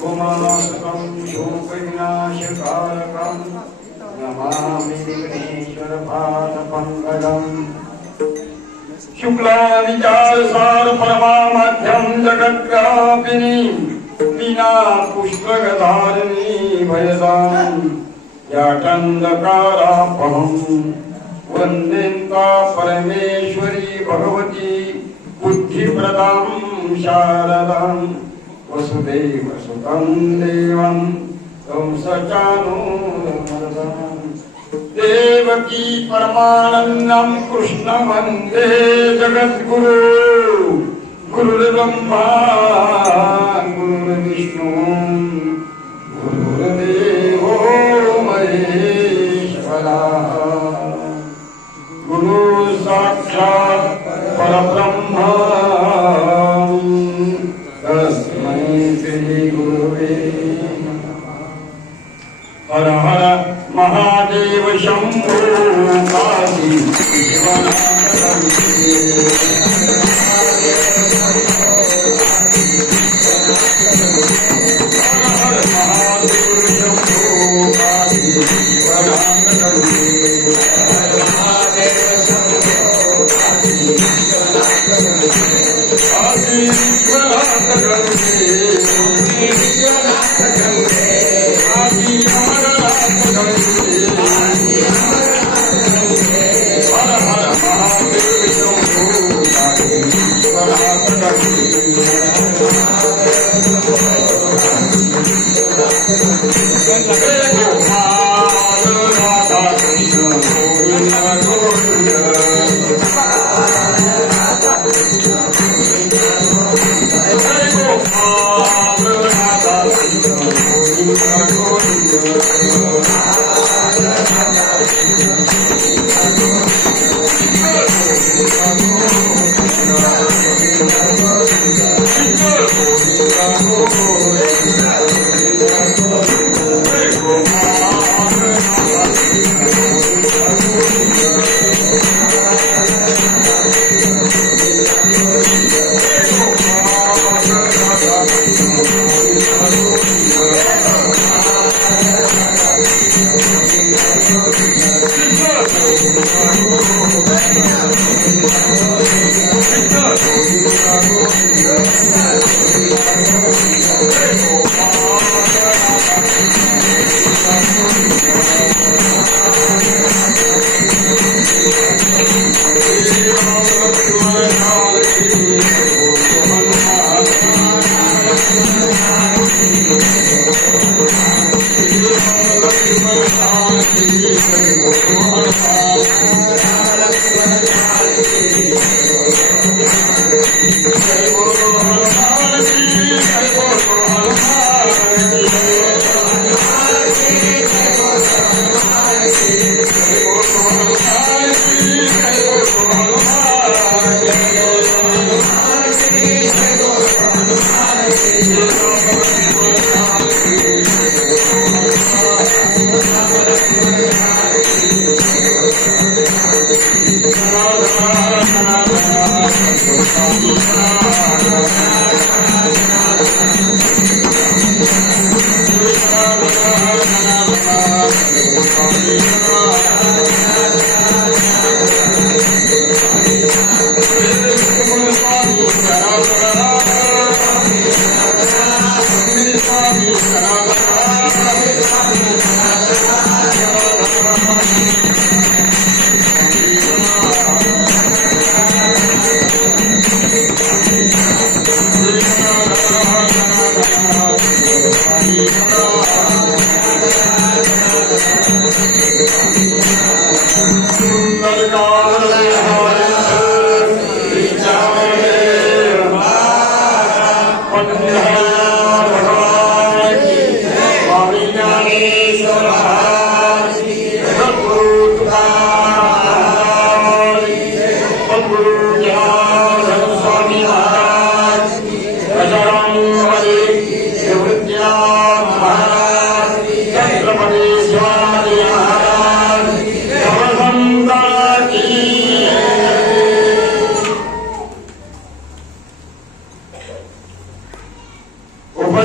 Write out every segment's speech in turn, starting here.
कुमारकं शोकविनाशकारकं नमामि विघ्नेश्वरपादपङ्कजम् शुक्लाविचारसार परमामध्यं जगद्व्यापिनी वीणा पुष्पगधारिणी भयदां याटन्दकारापहं वन्देन्ता परमेश्वरी भगवती बुद्धिप्रदां शारदाम् वसुदेव सुतं देवं कंसचानूरमर्दनं देवकी परमानन्दं कृष्ण वन्दे जगद्गुरु गुरुर्ब्रह्मा गुरुर्विष्णु गुरुर्देवो महेश्वरा गुरु साक्षात् परब्रह्म हर हर महादेव शंभो काशी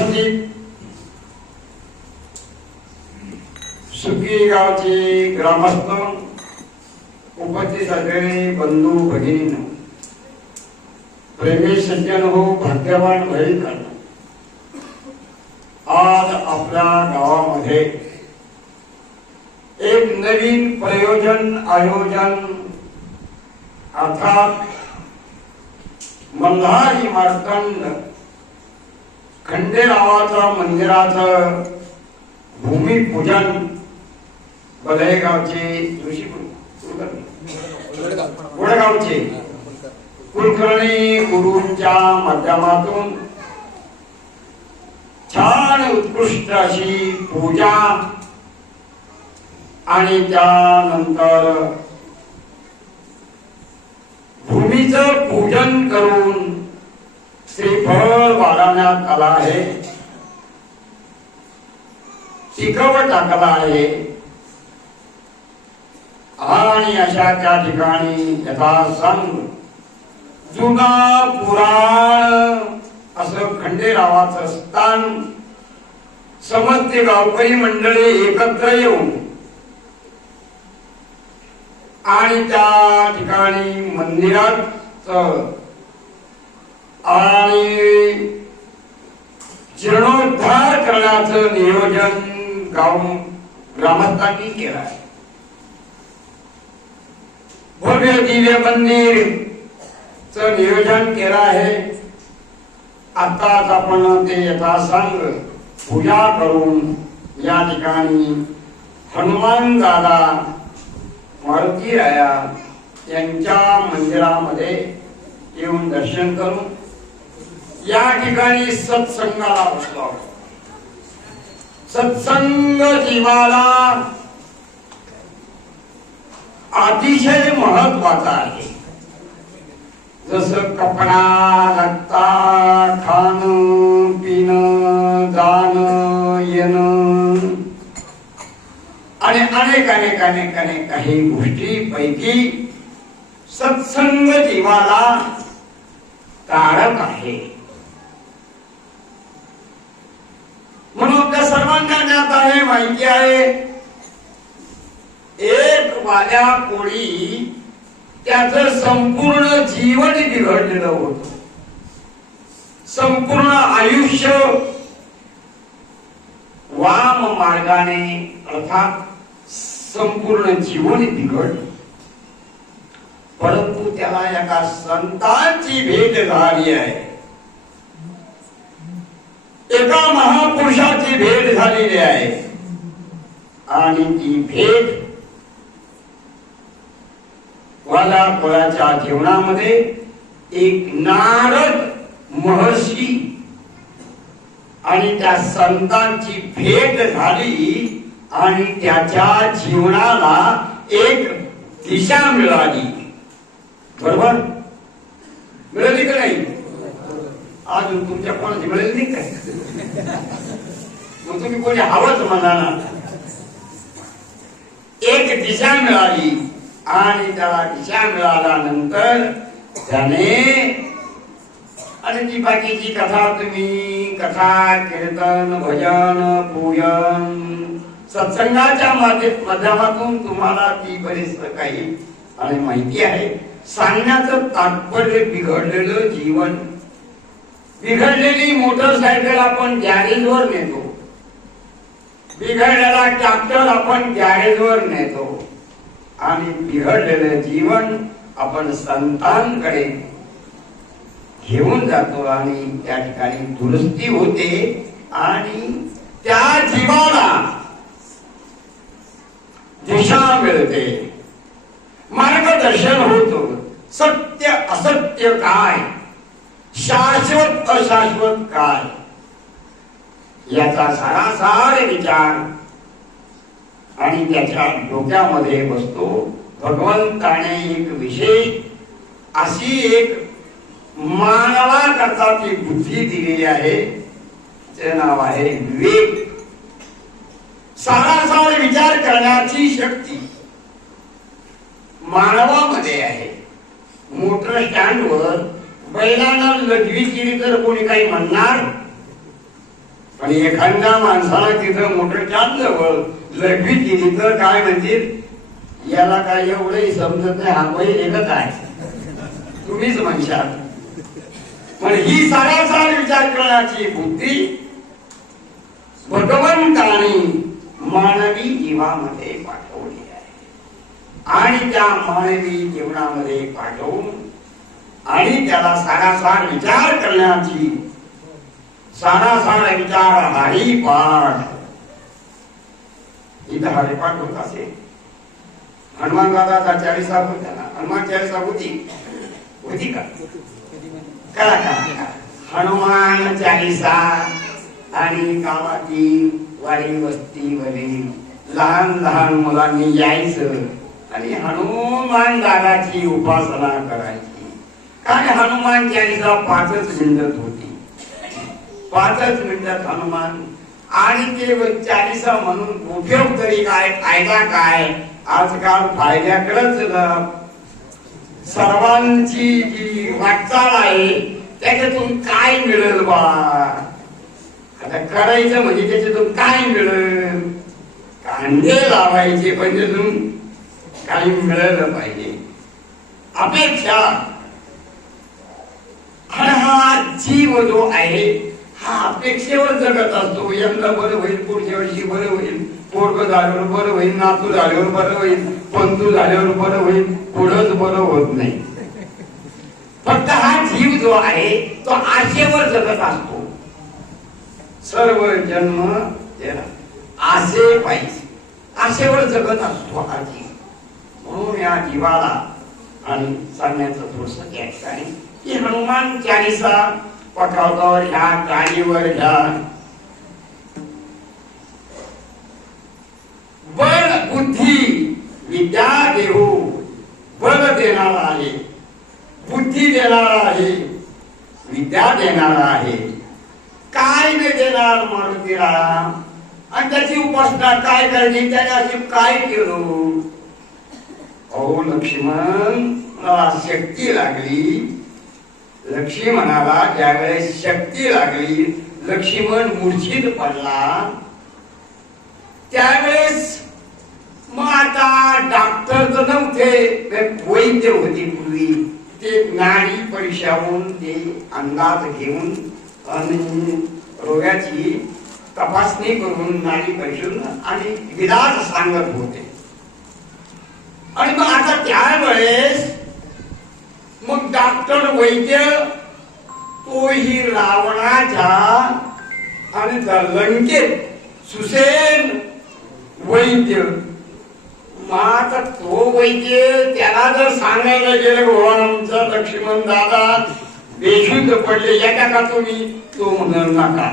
उपस्थित सुकी गावचे ग्रामस्थ, उपस्थित असलेले बंधू भगिनी, प्रेमी सज्जन हो, भाग्यवान भयंकर, आज आपल्या गावामध्ये एक नवीन प्रयोजन आयोजन अर्थात मल्हारी मार्तंड खंडेरावाचा मंदिराचं भूमिपूजन बलहेगावचे वडगावचे कुलकर्णी गुरूंच्या माध्यमातून छान उत्कृष्ट अशी पूजा आणि त्यानंतर भूमीचं पूजन करून श्रीफळ वाढवण्यात आला आहे, शिकवत टाकला आहे आणि अशा त्या ठिकाणी यथासंग जुना पुराण असं खंडेरावाचं स्थान समस्त गावकरी मंडळी एकत्र येऊन आणि त्या ठिकाणी मंदिरात आणि जीर्णोद्धार करण्याचं नियोजन गाव ग्रामस्थांनी केलं आहे. भव्य दिव्य मंदिर च नियोजन केलं आहे. आताच आपण ते यथासांग पूजा करून या ठिकाणी हनुमान दादा मारुती राया यांच्या मंदिरामध्ये येऊन दर्शन करून या ठिकाणी सत्संगाला बसलो. सत्संग जीवाला अतिशय महत्वाचा आहे. जसं कपडा लत्ता खाण पिण जाण येणं आणि अनेक अनेक अनेक अनेक काही गोष्टी पैकी सत्संग जीवाला कारक आहे. म्हणून त्या सर्वांना ज्ञात आहे, माहिती आहे. एक वाल्या कोळी त्याचं संपूर्ण जीवन बिघडलेलं होतं. संपूर्ण आयुष्य वाम मार्गाने अर्थात संपूर्ण जीवन बिघडलं. परंतु त्याला एका संतांची भेट झाली आहे, एका महापुरुषाची भेट झालेली आहे आणि ती भेट वाला कोळाच्या जीवनामध्ये एक नारद महर्षी आणि त्या संतांची भेट झाली आणि त्याच्या जीवनाला एक दिशा मिळाली. बरोबर मिळाली का नाही? अजून तुमच्या कोणाची मिळेल नाही काय? मग तुम्ही कोणी हवंच म्हणा ना. एक दिशा मिळाली आणि त्याला दिशा मिळाल्यानंतर त्याने आणि ती बाकीची कथा तुम्ही कथा कीर्तन भजन पूजन सत्संगाच्या माध्यमातून तुम्हाला ती बरेच काही आणि माहिती आहे. सांगण्याचं तात्पर्य बिघडलेलं जीवन, बिघडलेली मोटरसायकल आपण गॅरेजवर नेतो, बिघडलेला ट्रॅक्टर आपण गॅरेजवर नेतो आणि बिघडलेलं जीवन आपण संतांकडे घेऊन जातो आणि त्या ठिकाणी दुरुस्ती होते आणि त्या जीवाला दिशा मिळते, मार्गदर्शन होतो. सत्य असत्य काय, शाश्वत अशाश्वत काय याचा सारासार विचार आणि त्याच्या डोक्यामध्ये बसतो. भगवंताने एक विशेष अशी एक मानवाकरता ती बुद्धी दिलेली आहे, ते नाव आहे विवेक. सारासार विचार करण्याची शक्ती मानवामध्ये आहे. मोटर स्टँडवर बैलांना लघवी केली तर कोणी काही म्हणणार पण एखाद्या माणसाला तिथं मोठं जवळ लघवी केली तर काय म्हणतील, याला काय एवढंही समजत नाही, हा बैल एकच आहे, तुम्हीच म्हणशाल. पण ही सारासार विचार करण्याची बुद्धी भगवंताने मानवी जीवामध्ये पाठवली आहे आणि त्या मानवी जीवनामध्ये पाठवून आणि त्याला सारासार विचार करण्याची, सारासार विचार हरिपाठ, इथं हरिपाठ होत असेल. हनुमान दादाचा 40 होता ना, हनुमान 40 होती का? करा हनुमान 40 आणि गावातील वाडी वस्तीवरील लहान लहान मुलांनी यायचं आणि हनुमान दादाची उपासना करायची. कारण हनुमान 40 5च मिनिटात होती, 5च मिनिटात हनुमान. आणि ते 40 म्हणून उपयोग तरी काय, फायदा काय? आजकाल फायद्याकडेच सर्वांची जी वाटचाल आहे, त्याच्यातून काय मिळेल बा, आता करायचं म्हणजे त्याच्यातून काय मिळेल, कांदे लावायचे पण त्यातून काही मिळालं पाहिजे, अपेक्षा. हा जीव जो आहे हा अपेक्षेवर जगत असतो. यंदा बरं होईल, पुढच्या वर्षी बरं होईल, पोरग झाल्यावर बरं होईल, नातू झाल्यावर बरं होईल, पंतू झाल्यावर बरं होईल, पुढंच बरं होत नाही. फक्त हा जीव जो आहे तो आशेवर जगत असतो. सर्व जन्म आशे पाहिजे, आशेवर जगत असतो हा जीव. म्हणून या जीवाला आणि सांगण्याचं थोडस आहे की हनुमान 40 पटावर ह्या, गाडीवर ह्या, बळ बुद्धी विद्या देऊ, बळ देणारा आहे, बुद्धी देणारा आहे, विद्या देणारा आहे. काय नाही देणार मारुतीला, आणि त्याची उपासना काय करायची, त्याच्याशी काय केलं. अहो लक्ष्मण, मला शक्ती लागली. लक्ष्मणाला ज्यावेळेस शक्ती लागली, लक्ष्मण मूर्छित पडला, त्यावेळेस मग आता डॉक्टर तर नव्हते, वैद्य होते पूर्वी. ते नाडी परीक्षाहून ते अंदाज घेऊन आणि रोगाची तपासणी करून नाडी परीक्षून आणि विलाज सांगत होते. आणि मग आता त्यावेळेस मग डॉक्टर वैद्य तोही रावणाच्या आणि लंकेत सुसेन वैद्य. मग तो वैद्य त्याला जर सांगायला गेलं आमचा लक्ष्मण दादा बेशुद्ध पडले, एका का तुम्ही, तो म्हणणार नका,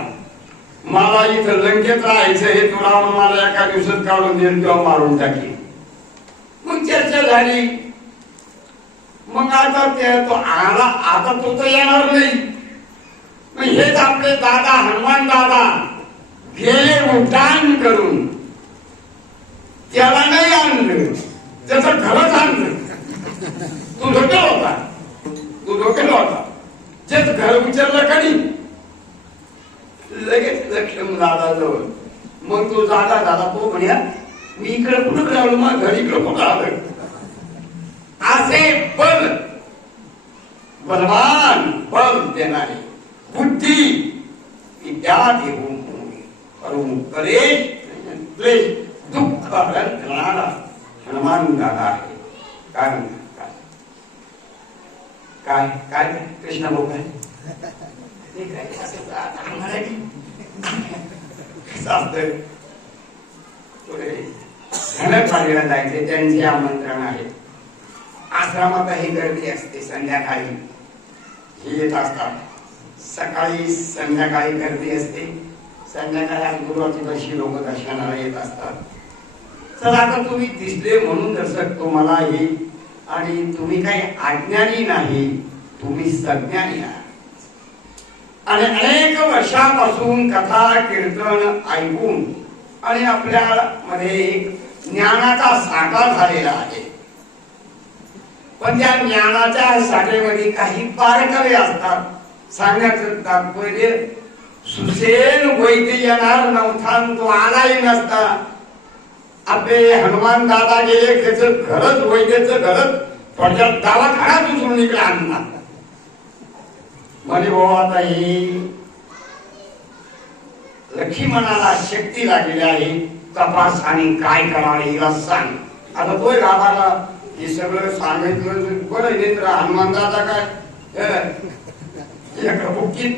मला इथं लंकेत राहायचं, हे तुला मला एका दिवसात काढून देईल किंवा मारून टाकेल. मग चर्चा झाली. मग आता तो आला, आता तो तर येणार नाही. मग हेच आपले दादा हनुमान दादा गेले उड्डाण करून, त्याला नाही आणलं, त्याचं घरच आणलं. तू डोक्याला होता, तू डोक्याला होता, जेच घर विचारलं कधी लगेच लक्ष्मण दादा जवळ. मग तो दादा दादा तो म्हणया, मी इकडे कुठं राहिलो, मग घर इकडे कुठं आलं. असे बल, बलवान बल देणारे, बुद्धी विद्या देऊन कलेश क्लेश दुःख हरण करणारा हनुमान दादा आहे. काय काय काय कृष्ण भाऊ काय जायचे, त्यांचे आमंत्रण आहे. आश्रमातही गर्दी असते, संध्याकाळी हे येत असतात. सकाळी संध्याकाळी गर्दी असते, संध्याकाळी गुरुवारची बशी लोक दर्शनाला येत असतात. तर आता तुम्ही दिसले म्हणून दर्शक तुम्हाला हे, आणि तुम्ही काही अज्ञानी नाही, तुम्ही सज्ञानी आहात. आणि अनेक वर्षापासून कथा कीर्तन ऐकून आणि आपल्या मध्ये एक ज्ञानाचा साठा झालेला आहे. पण त्या ज्ञानाच्या साठेमध्ये काही बारकावे असतात. सांगण्याचं तात्पर्य सुसेन वैद्य येणार नव्हता, तो आलाही नसता. आपले हनुमान दादा गेले, त्याचं घरच वैद्यचं घरच थोडक्यात दवाखान्यात उचलून इकडे आणला. म्हणे भाऊ आता ही लक्ष्मणाला शक्ती लागलेली आहे, तपास आणि काय करावे हिला सांग. आता तोय गावाला हे सगळं सांगितलं. बरं नेत्र हनुमान दादा काय एका बुक्कीत.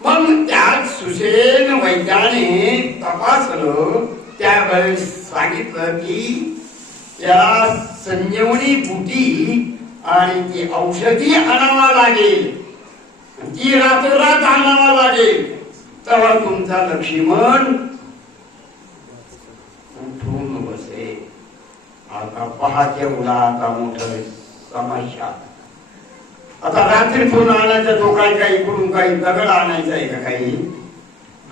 मग त्यात सुसेन वैद्याने तपासलं. त्यावेळेस सांगितलं की त्याला संजीवनी बुटी आणि ती औषधी आणावा लागेल, ती रातोरात आणावा लागेल. तेव्हा तुमचा लक्ष्मण उठून बसे. आता पहाटे उडा, आता मोठं समस्या. आता रात्रीतून आणायचा तो काही इकडून काही दगड आणायचा आहे का काही.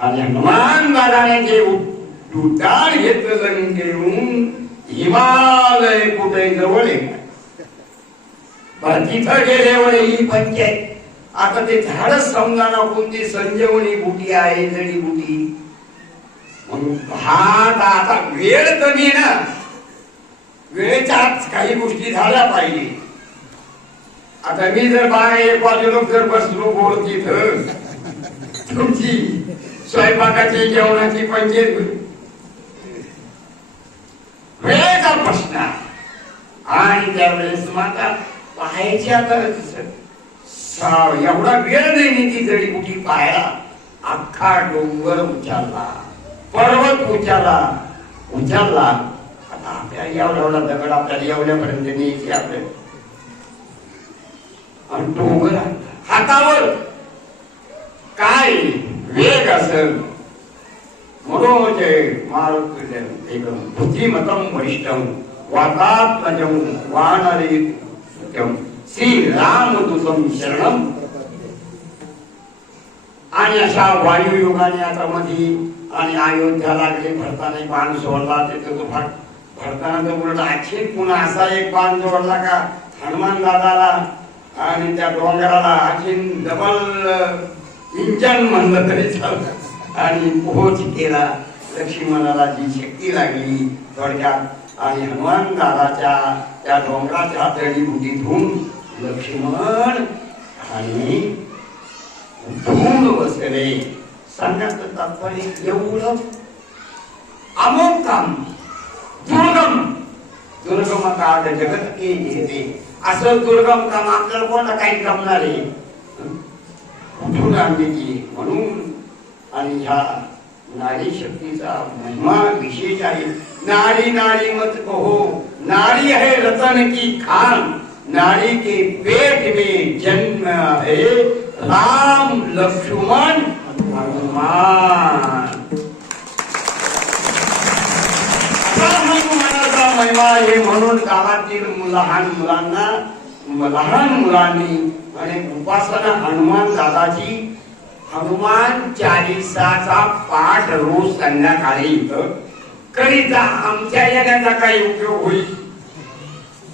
आणि हनुमान दादाने जे उड्डाण घेतलं घेऊन हिमालय कुठे जवळ आहे. तिथं गेल्यावर ही पंचायत. आता ते झाडच समजाना कोणती संजीवनी बुटी आहे, जडी बुटी. हा आता वेळ कमी ना, वेळेच्या आत काही गोष्टी झाल्या पाहिजे. आता मी जर 12-1 वाजे लोक जर बसलो बोलत इथं, तुमची स्वयंपाकाची जेवणाची पंचायत वेळेचा प्रश्न. आणि त्यावेळेस माता पाहायची. आता एवढा वेळ नाही ती जडीबुटी पाहायला. अख्खा डोंगर उचलला, पर्वत उचलला. आता आपल्याला एवढा दगड आपल्याला एवढ्यापर्यंत न्यायची आपल्याला. आणि डोंगर हातावर काय वेग असेल. मनोजय मारुतीम बुद्धिमतम वरिष्ठम वातात्मजम वानरेत्यम श्री रामदूतम शरणम. आणि अशा वायुयुगाने आता मध्ये आणि अयोध्या लागले. भरताने बाण सोडला. तिथे तो भरताना उलट आणखी पुन्हा असा एक बाण जोडला का हनुमान दादाला आणि त्या डोंगराला आणखी डबल इंजन म्हणलं तरी चालतं. आणि पोहोच केला. लक्ष्मणाला जी शक्ती लागली थोडक्यात. आणि हनुमान दादाच्या त्या डोंगराच्या जडीबुटीतून लक्ष्मण आणि उठून बसले. सांगण्याचं तात्पर्य एवढं अमोघ काम. दुर्गम काळ जगत के येते. असं दुर्गम काम आपल्याला कोणता काही जमणार आहे. उठून आणली म्हणून. आणि ह्या नारी शक्तीचा महिमा विशेष आहे. नारी नारी मत कहो, नारी है रतन की खान, नारी के पेट में जन्म है राम लक्ष्मण हनुमान. हनुमानाचा महिमा आहे. म्हणून गावातील लहान मुलांनी आणि उपासना हनुमान दादाची हनुमान चालीसाचा पाठ रोज संध्याकाळी इथं करीत जा. आमच्या येण्याचा काही उपयोग होईल.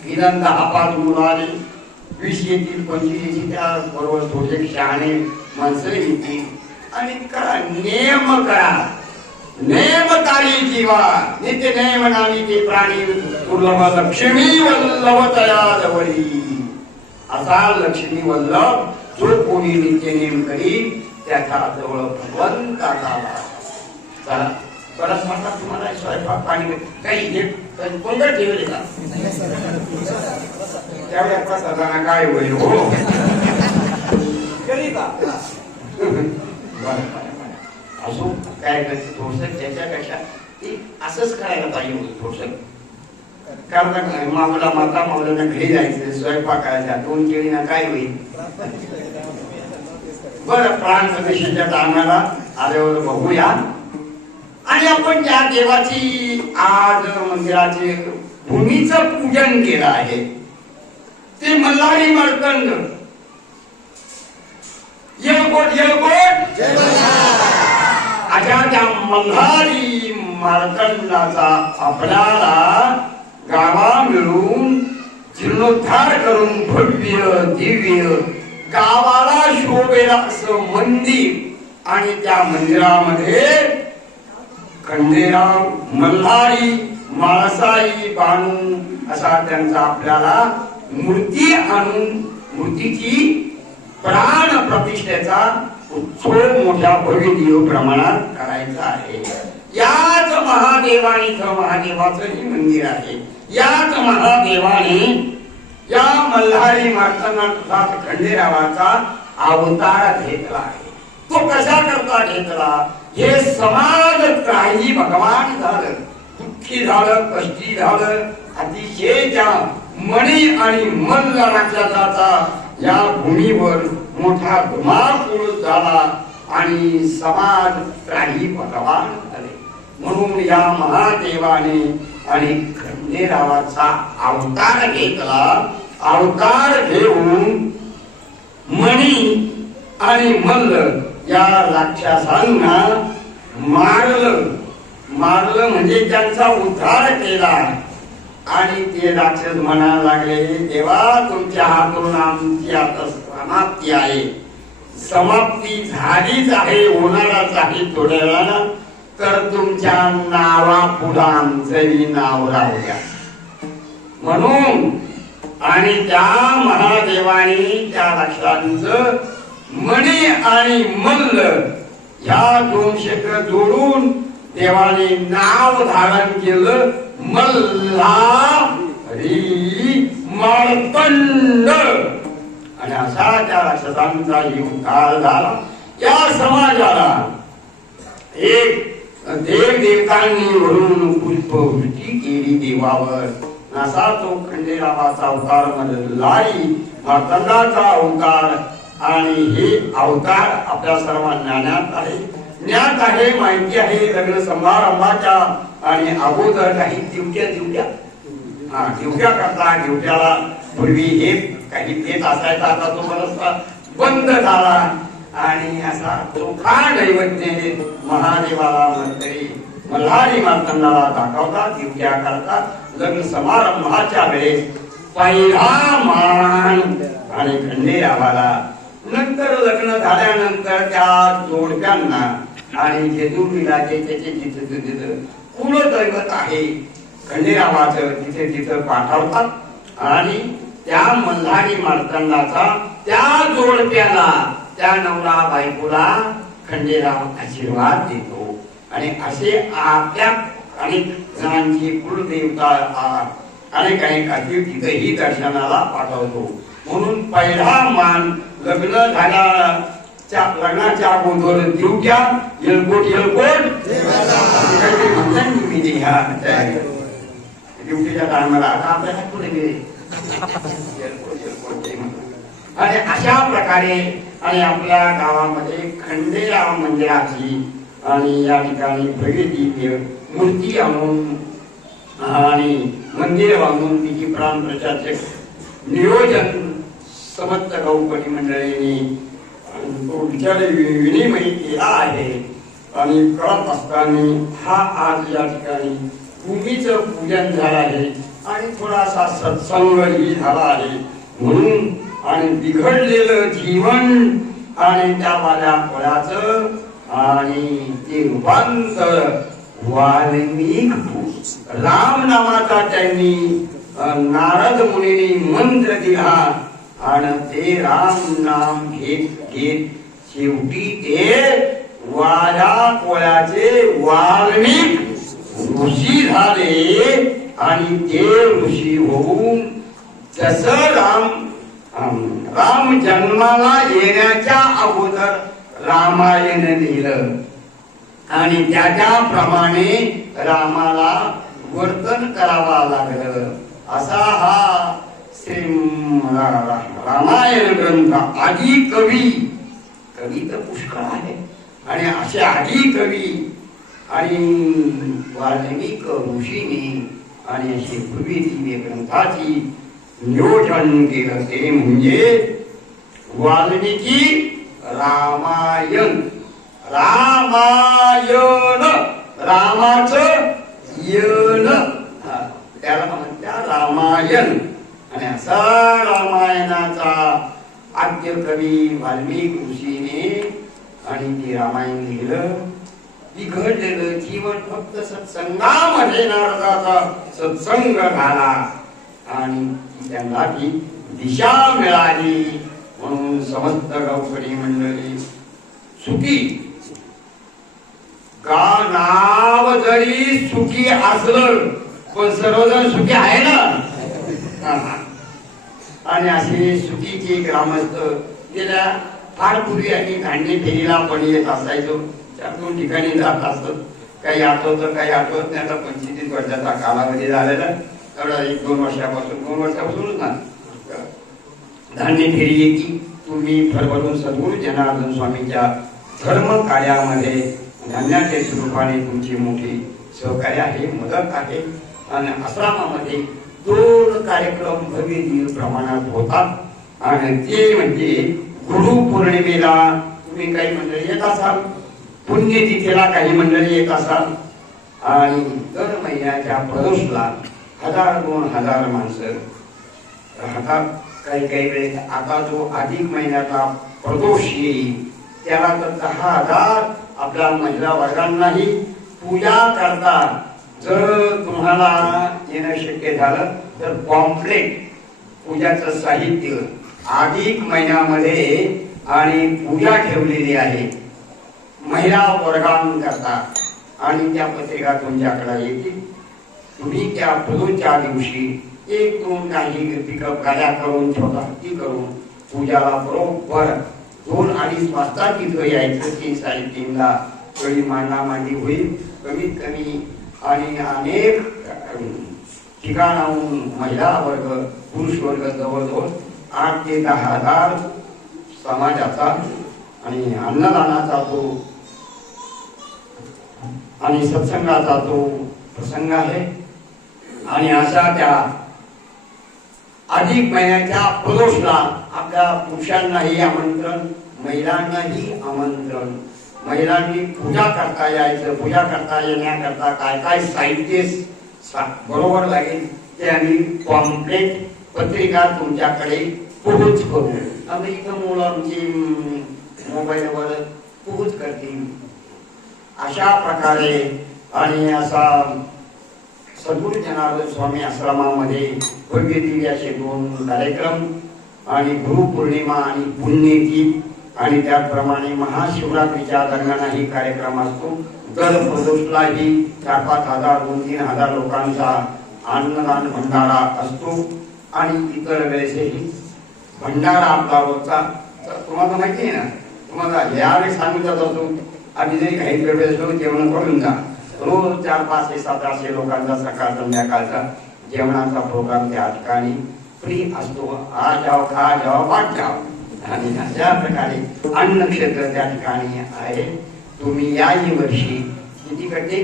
निदान 10-5 मुलं आली, 20 येतील, 25 येतील. त्या बरोबर थोडे शहाणे माणसं येतील. आणि करा नेम करा. नेमकारी जीवा नित्य नेम नामी ते प्राणी दुर्लभ लक्ष्मी वल्लभ तया जवळी. असा लक्ष्मी वल्लभ जो कोणी नित्य नेम करी त्याच्या जवळ भगवंताचा चला. बरंच म्हणतात तुम्हाला स्वयंपाक पाणी काही कोणतं ठेवले का त्यावेळी आपला साधारण काय होईल हो. असो काय थोडस त्याच्यापेक्षा असंच करायला पाहिजे होतं थोडस. कारण माऊला माता माऊला घरी जायचं स्वयंपाक करायचा 2 केळीना काय होईल. बरं प्राण प्रतिष्ठेच्या टायमाला आल्यावर बघूया. आणि आपण ज्या देवाची आज मंदिराचे भूमीचं पूजन केलं आहे ते मल्हारी मार्तंड. येळकोट अशा त्या मल्हारी मार्तंडाचा आपल्याला गावा मिळून जीर्णोद्धार करून भव्य दिव्य गावाला शोभेला असं मंदिर आणि त्या मंदिरामध्ये खंडेराव मल्हारी माळसाई बानू असा त्यांचा आपल्याला मूर्ती आणून मूर्तीची प्राण प्रतिष्ठेचा उत्सव मोठ्या भव्य प्रमाणात करायचा आहे. याच महादेवाने महादेवाचंही मंदिर आहे. याच महादेवाने या मल्हारी मार्तंडाचा खंडेरावाचा अवतार घेतला आहे. तो कशा करता घेतला हे समाज काही भगवान झालं, दुःखी झालं, कष्टी झालं, अतिशय त्या मणी आणि मल्ल राक्षसाचा या भूमीवर मोठा धुमाकूळ झाला आणि समाज काही भगवान झाले. म्हणून या महादेवाने आणि खंडेरावाचा अवतार घेतला. अवतार घेऊन मणी आणि मल्ल या राक्षसांना मारलं म्हणजे त्यांचा उद्धार केला. आणि ते राक्षस म्हणायला लागले, देवा तुमच्या हातून आमची आता समाप्ती आहे. समाप्ती झालीच आहे, होणारच आहे थोड्या वेळानं. तर तुमच्या नावा पुढे आमचंही नाव राहू द्या म्हणून. आणि त्या महादेवाने त्या राक्षसांचं मणी आणि मल्ल या दोन शब्द जोडून देवाने नाव धारण केलं, मल्हारी मार्तंड. आणि असा त्या राक्षसांचा उद्धार झाला. या समाजाला एक देव देवतांनी वरून पुष्पवृष्टी केली देवावर. असा तो खंडेरावाचा अवतार मल्हारी मार्तंडाचा अवतार. आणि हे अवतार आपल्या सर्वांना ज्ञात आहे, माहिती आहे. लग्न समारंभाच्या आणि अगोदर काही दिवट्या करता. दिवट्याला पूर्वी हे काही देत असायचा, आता तो बराचसा बंद झाला. आणि असा चोखा नैवेद्य महादेवाला मंत्री मल्हारी मार्तंडाला दाखवतात, दिवट्या करतात. लग्न समारंभाच्या वेळेस पहिला मान आणि खंडेरावाला. नंतर लग्न झाल्यानंतर त्या जोडप्यांना आणि जेजुरीला जिथं कुलदैवत आहे खंडेरावाचं तिथे पाठवतात. आणि त्या मल्हारी मार्तंडाचा त्या जोडप्याला, त्या नवरा बायकोला खंडेराव आशीर्वाद देतो. आणि असे आपल्या अनेक जणांची कुलदेवता अनेक असतील तिथेही दर्शनाला पाठवतो. म्हणून पहिला मान लग्नाच्या अगोदर दिवट्या येलकोट ड्युटीच्या टायमाला आता आपल्याला पुढे गेले. आणि अशा प्रकारे आणि आपल्या गावामध्ये खंडेराव मंदिराची आणि या ठिकाणी भव्य दिव्य मूर्ती आणून आणि मंदिर बांधून तिची प्राण प्रचाराचे नियोजन समस्त गौपणी मंडळींनी तो विचार विनिमय केला आहे. आणि कळत असताना हा आज या ठिकाणी भूमीचं पूजन झालं आहे आणि थोडासा सत्संगही झाला आहे. म्हणून आणि बिघडलेलं जीवन आणि त्या वाल्या फळाचं आणि ते रूपांतर वाल्मिक राम नामाचा त्यांनी नारद मुनींनी मंत्र दिला. आणि ते राम नाम घेत घेत शेवटी ते वाल्या कोळ्याचे वाल्मिक ऋषी झाले. आणि ते ऋषी होऊन जसं राम जन्माला येण्याच्या अगोदर रामायण लिहिलं आणि त्याप्रमाणे रामाला वर्तन करावा लागलं. असा हा श्री रामायण ग्रंथ. आदी कवी तर पुष्कळ आहे आणि असे आदी कवी आणि वाल्मिक ऋषीने आणि अशी पूर्वी दिव्य ग्रंथाची नियोजन केलं. ते म्हणजे वाल्मिकी रामायण. रामाचं यण त्याला म्हणतात रामायण. आणि असा रामायणाचा आद्य कवी वाल्मिक ऋषीने आणि ते रामायण लिहिलं. बिघडलेलं जीवन फक्त सत्संगामध्ये नारदाचा सत्संग झाला आणि त्यांना ती दिशा मिळाली. म्हणून समस्त गावकरी मंडळी सुखी का नाव जरी सुखी असलं पण सर्वजण सुखी आहे ना. आणि असे सुखीचे ग्रामस्थ गेल्या फार पूर्वी आणि धान्य फेरीला पण येत असायचो. दोन ठिकाणी जात असत. काही आठवतं काही आठवत नाही. आता 25 वर्षाचा कालावधी झालेला एवढा 1-2 वर्षापासून 2 वर्षापासूनच ना धान्य फेरी येते. तुम्ही भरभरून सद्गुरू जनार्दन स्वामीच्या धर्म कार्यामध्ये धान्याच्या स्वरूपाने तुमची मोठी सहकार्य आहे, मदत आहे. आणि आश्रमामध्ये 2 कार्यक्रम भव्य प्रमाणात होतात. आणि ते म्हणजे गुरुपौर्णिमेला तुम्ही काही मंडळी येत असाल, पुण्यतिथीला काही मंडळी येत असाल आणि दर महिन्याच्या प्रदोषला 1000-2000 माणसं राहतात. काही वेळेस आता जो अधिक महिन्याचा प्रदोष येईल त्याला तर 10,000 आपल्या महिला वर्गांनाही पूजा करतात. जर तुम्हाला येणं शक्य झालं तर पॉम्पलेट पूजाचं साहित्य अधिक महिन्यामध्ये आणि पूजा ठेवलेली आहे महिला वर्गांकरता आणि त्या पत्रिका तुमच्याकडे येतील. तुम्ही त्या प्रदोषच्या दिवशी 1-2 काही पिकअप गाड्या करून छोटा हत्ती करून पूजाला बरोबर 2-2:30 वाजता तिथं यायचं. 3-3:30 ला कळी मांडामांडी होईल. कमीत कमी आणि अनेक ठिकाणाहून महिला वर्ग पुरुष वर्ग जवळजवळ 8,000 ते 10,000 समाजाचा आणि अन्नदानाचा तो आणि सत्संगाचा तो प्रसंग आहे. आणि अशा त्या अधिक महिन्याच्या प्रदोषला आपल्या पुरुषांनाही आमंत्रण, महिलांनाही आमंत्रण. महिलांनी पूजा करता यायचं. पूजा करता येण्याकरता काय काय साहित्य बरोबर लागेल ते आम्ही पॉम्पलेट पत्रिका तुमच्याकडे पोहोच करू. आम्ही इथं मुलं आमची मोबाईलवर पोहोच करतील. अशा प्रकारे आणि असा सद्गुरू जनार्दन स्वामी आश्रमामध्ये भव्य दिव्य असे 2 कार्यक्रम आणि गुरुपौर्णिमा आणि पुण्यतिथी आणि त्याचप्रमाणे महाशिवरात्रीच्या दरम्यानही कार्यक्रम असतो. दर प्रदोषलाही 4-5 हजार 2-3 हजार लोकांचा अन्नदान भंडारा असतो. आणि इतर वेळेसही भंडारा आपला रोजचा. तुम्हाला माहिती आहे ना, तुम्हाला यावेळेस सांगितलं जातो आम्ही जरी काही वेळेस जेवण करून जा. रोज 400-500-700 लोकांचा सकाळ संध्याकाळचा जेवणाचा प्रोग्राम त्या ठिकाणी फ्री असतो. आ जाओ खा जाओ पाठ जाओ. आणि अशा प्रकारे अन्न क्षेत्र त्या ठिकाणी आहे. तुम्ही याही वर्षी किती कट्टे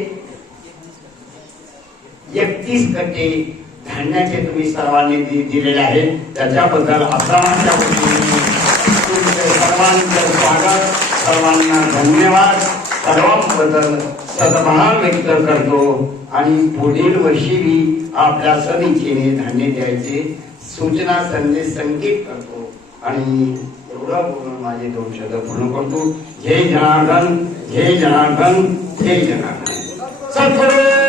31 कट्टे धान्याचे तुम्ही सर्वांनी दिलेले आहे. त्याच्याबद्दल आश्रमाच्या वतीने तुमचे सर्वांचं स्वागत, सर्वांना धन्यवाद. सर्वांबद्दल सद्भाव व्यक्त करतो आणि पुढील वर्षीही आपल्या सदिच्छेने धान्य द्यायचे सूचना संदेश संकेत करतो. आणि एवढं बोलून माझे 2 शब्द पूर्ण करतो. जय जनार्दन, जय जनार्दन, जय जनार्दन. सद्गुरू